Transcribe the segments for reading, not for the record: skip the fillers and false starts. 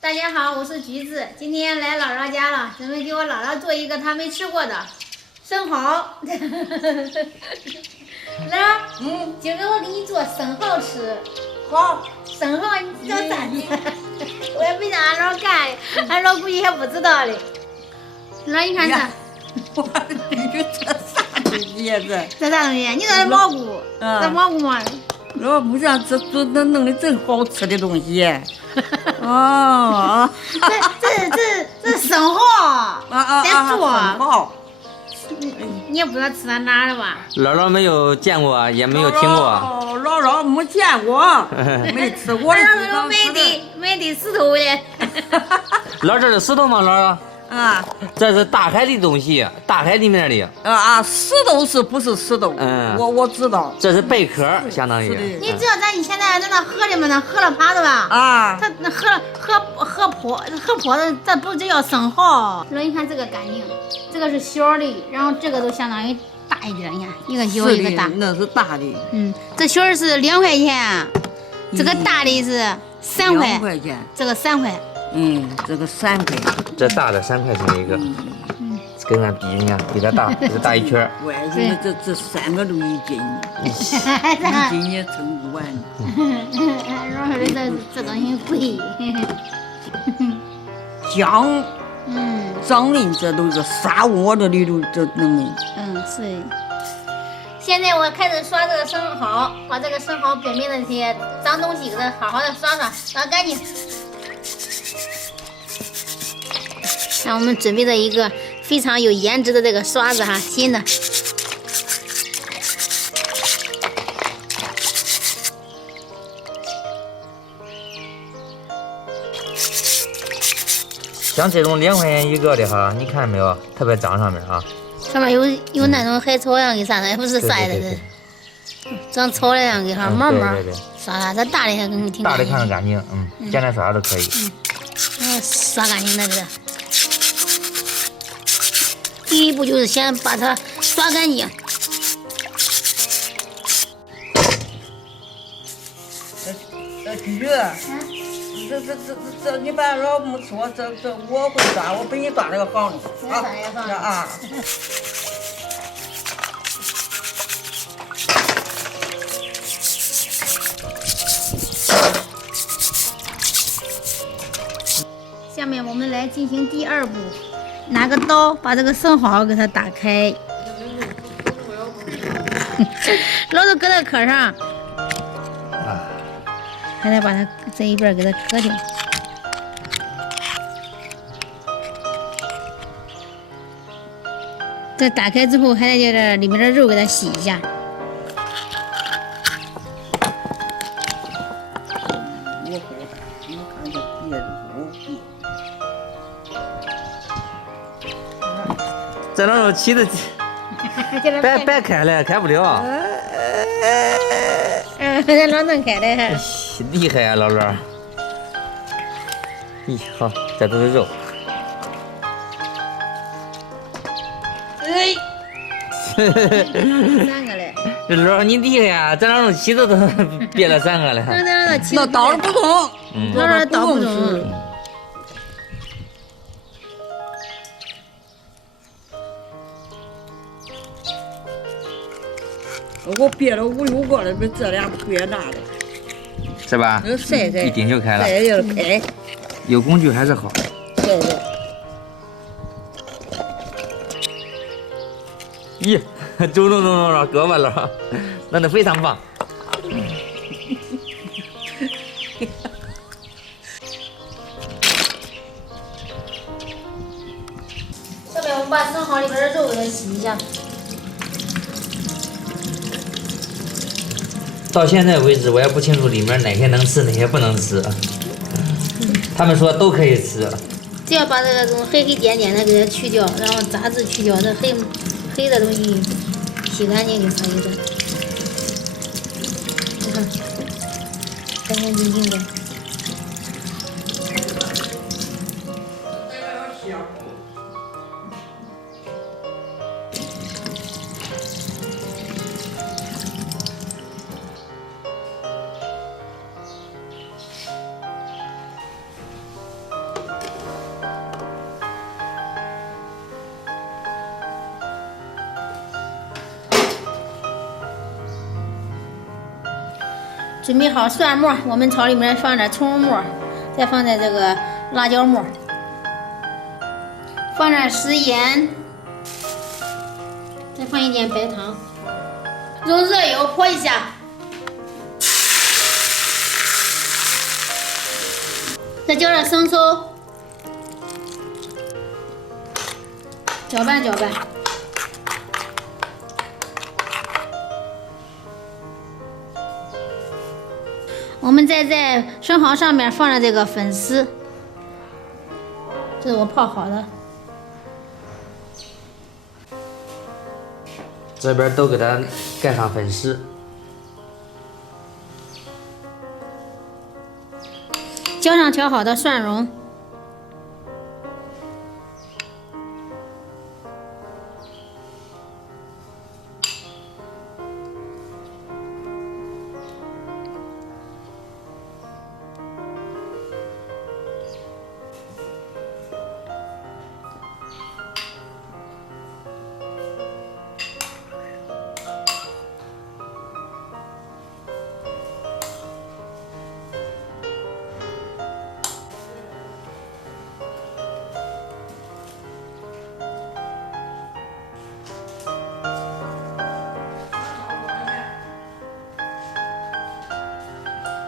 大家好，我是橘子，今天来姥姥家了，准备给我姥姥做一个她没吃过的生蚝。姥儿，今儿我给你做生蚝吃。好，生蚝你知道咋的？我也没让俺姥干，俺姥估计还不知道嘞。姥儿，你看这，我这啥东西呀？这啥东西？你这是蘑菇，这蘑菇吗？我不想这弄的真好吃的东西。哦，这生蚝，在做。好。你也不知道吃到哪儿了吧？姥姥没有见过，也没有听过。姥姥没见过，没吃过。姥姥没得石头嘞。姥这是石头吗？姥姥？啊，这是大海的东西，大海里面的。石头是不是石头？我知道。这是贝壳，相当于。你知道咱现在在那河里面那河了爬的吧？它那河坡的，这不就叫生蚝？姥，你看这个干净，这个是小的，然后这个都相当于大一点，你看一个小一个大。那是大的。这小的是2块钱，这个大的是3块。2块钱。这个3块。这个3块。这大的3块钱一个。跟俺比，你看比它大，比它大一圈。我现在这3个都1斤，1斤也称不完。然后这东西贵。姜，长的这都是沙窝的里头这弄的。是。现在我开始刷这个生蚝，把这个生蚝表面的这些脏东西给它好好的刷干净。让我们准备了一个非常有颜值的这个刷子哈，新的。像这种2块钱一个的哈，你看没有？特别脏上面哈。上面有那种海草样给啥的，也不是晒的，长草的样给哈，慢慢刷它。这大的还挺干净。大的看着干净，简单刷都可以。刷干净的这个。第一步就是先把它刷干净。菊菊，这你把老母说这我会抓，我比你抓那个好呢。啊。下面我们来进行第2步。拿个刀把这个生蚝给它打开，老都搁在壳上，还得把它这一边给它割掉。这打开之后，还得叫这里面的肉给它洗一下。这种肉起的白开了，开不了。这老能开的。厉害啊，姥姥。好，这都是肉。3个嘞。这姥你厉害啊，这两种起子都别了3个了。那刀不动，姥刀不动。我别了5、6个了，比这俩腿大的，是吧？一顶就开了。开。有工具还是好。对。咦，中了，胳膊了，弄得非常棒。下面我们把生蚝里边的肉给它洗一下。到现在为止，我也不清楚里面哪些能吃，哪些不能吃。他们说都可以吃，只要把这种黑点点的给它去掉，然后杂质去掉，这黑的东西洗干净就可以了。你看，干干净净的。准备好蒜末，我们炒里面放点葱末，再放点这个辣椒末，放点食盐，再放一点白糖，用热油泼一下，再浇点生抽，搅拌搅拌。我们再在生蚝上面放了这个粉丝，这是我泡好的。这边都给它盖上粉丝，浇上调好的蒜蓉，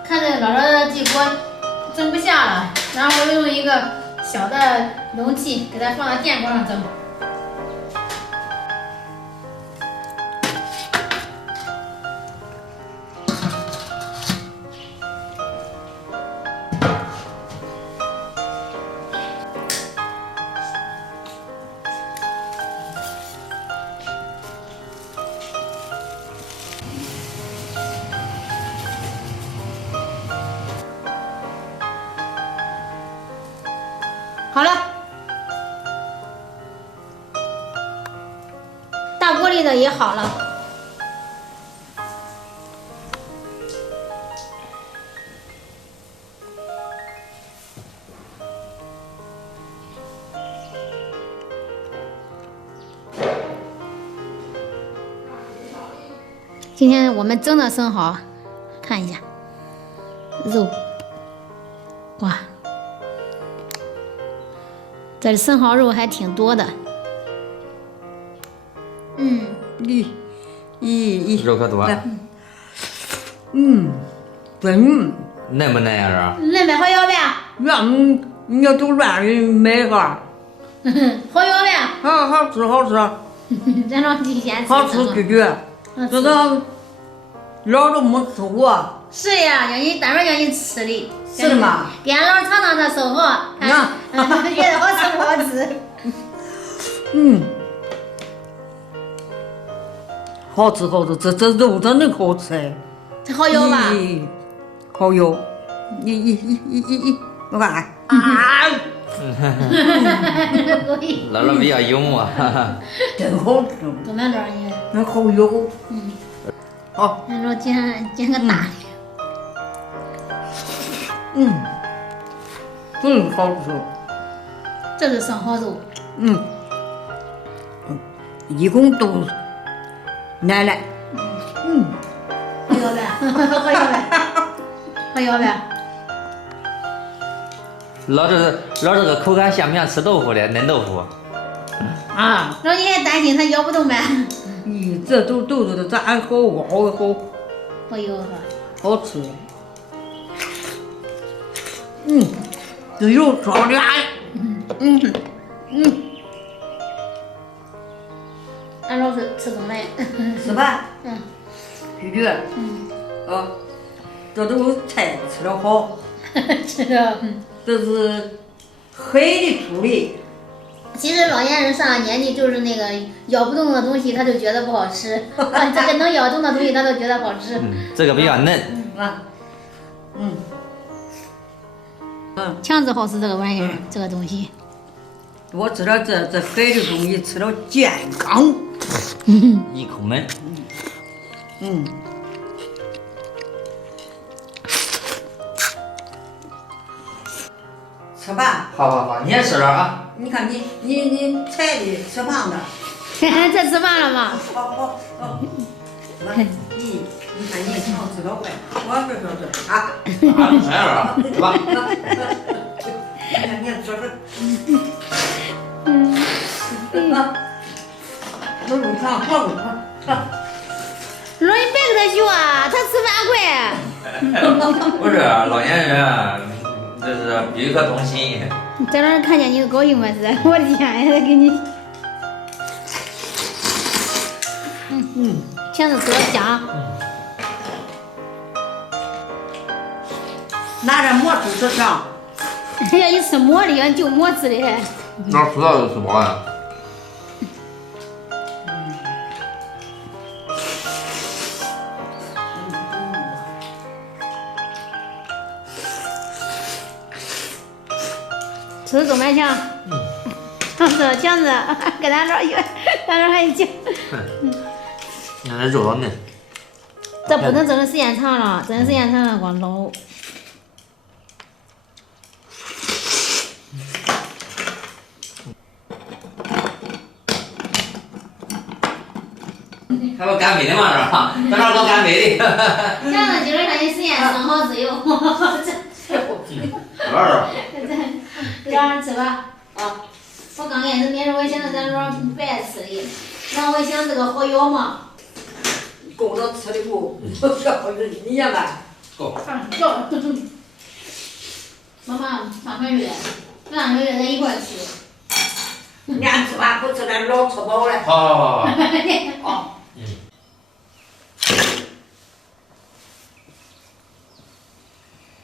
看这姥姥的地锅蒸不下了，然后我用一个小的容器给它放到电锅上蒸。好了，大锅里的也好了。今天我们蒸的生蚝，看一下肉，哇！这生蚝肉还挺多的，肉可多。真嫩不嫩呀？啊？嫩呗，好要呗？你要都乱的买个，好要呗？好吃好吃，咱老提前吃。好吃拒绝，这个老都没吃过。是呀，让你待会儿让你吃的。是的嘛？给俺老尝尝这生蚝，看觉得好吃不好吃？好吃好吃，这肉真的好吃哎！这好咬吧？好咬，我看啊，姥姥比较幽默，真好吃，多慢点你。那好咬。好，俺老煎个大的。真好吃。这是生蚝肉。一共都奶奶。好咬呗？好咬呗？好咬呗？老这个口感像不像吃豆腐的嫩豆腐？啊！老你还担心它咬不动呗？这都这还好熬好。好咬哈。好吃。这肉烧的还。俺老是吃中来。吃饭。拒绝。这都是菜吃的好。吃的。这是海里出的。其实老年人上了年纪，就是那个咬不动的东西，他就觉得不好吃；这个能咬动的东西，他都觉得好吃。这个比较嫩。强子好吃这个玩意儿，这个东西。我知道这海的东西吃了健康。一口闷。吃饭。好，你也吃了啊。你看你菜的吃胖的。这吃饭了吗？好。来，1、你看你挺好知道呗，我是啊。啥样啊？是吧？你看你这是。我路上好路。老你别给他学啊，他吃饭快。不是老年人，这是有一颗童心。在那儿看见你高兴吗？是，我的天呀，给你。钳子多香。拿着馍吃吃上。哎呀，你吃馍的，就馍吃的。哪知道是什么呀？吃豆瓣酱。上次强子跟咱这儿有，咱这儿还有酱。你看这肉好嫩。这不能蒸的时间长了，蒸的时间长了光老。还有干杯的嘛是吧？咱这搞干杯的。强子今儿看你实验生蚝自由。让人吃吧。啊。我刚开始面时我想着咱这不爱吃的，然后我想这个好咬嘛。够着吃的不？你也来。够。叫。妈妈上个月，上个月咱一块吃。你俺吃饭不吃，咱老吃饱了。好。好。